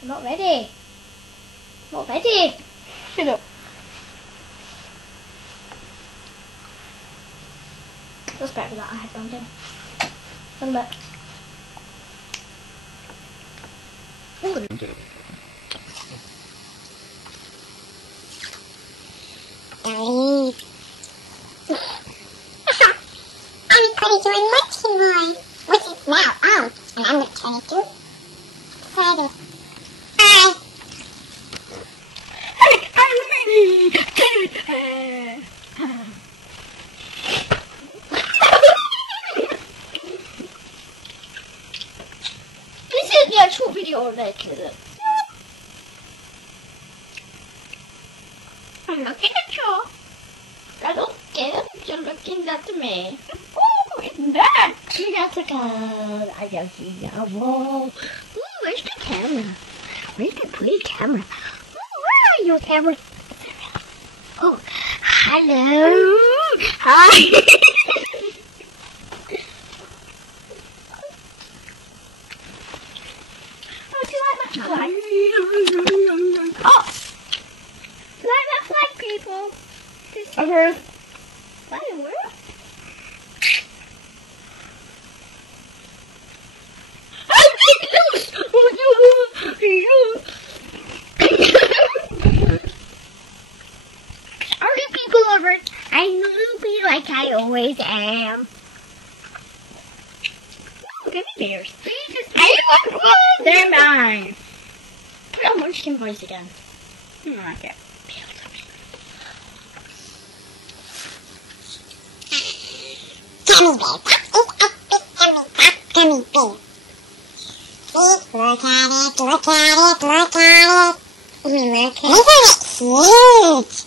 I'm not ready. I'm not ready. Shut up. That's better without a headband in. One bit. I'm going to join Munchkin Boy, which is now out, and I'm going to turn it to Freddy. Hi. This is the actual video of it, is it? I'm looking at you. I don't get it. You're looking at me. Oh, it's that. That's a car. I don't see a wall. Ooh, where's the camera? Where's the pretty camera? Oh, where are you, camera? Oh, hello. Hi. Oh, do you like that flag? Oh, do you like that flag, people? Over. Why where? Sorry, people over. I know be like I always am. Oh, gummy bears. They're mine. Put on Munchkin Boys again. I don't like it. Gummy bear. Gummy bear. See? Look at it, look at it, look at it. Isn't it huge?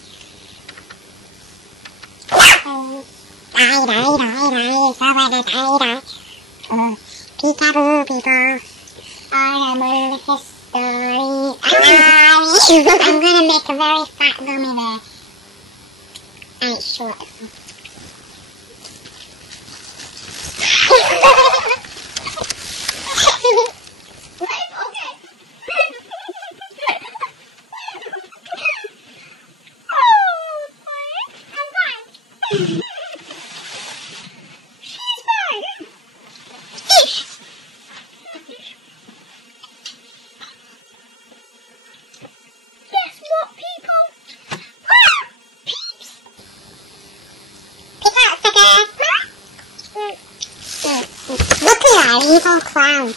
Peekaboo, people. I am a history. I'm gonna make a very fat gummy bear. I ain't short. Look at that evil clown. I'm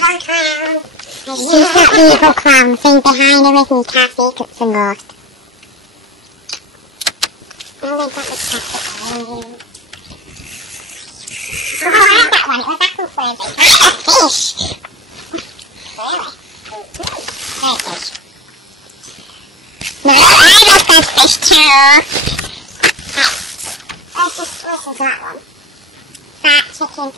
evil clown. He's not evil clown. Thing behind everything. Can't secrets and ghosts. Oh, they got the chocolate. Oh, I had that one. It was apple flavored. A fish. Really? Fish. No, I love that fish too. This is that one. That chicken's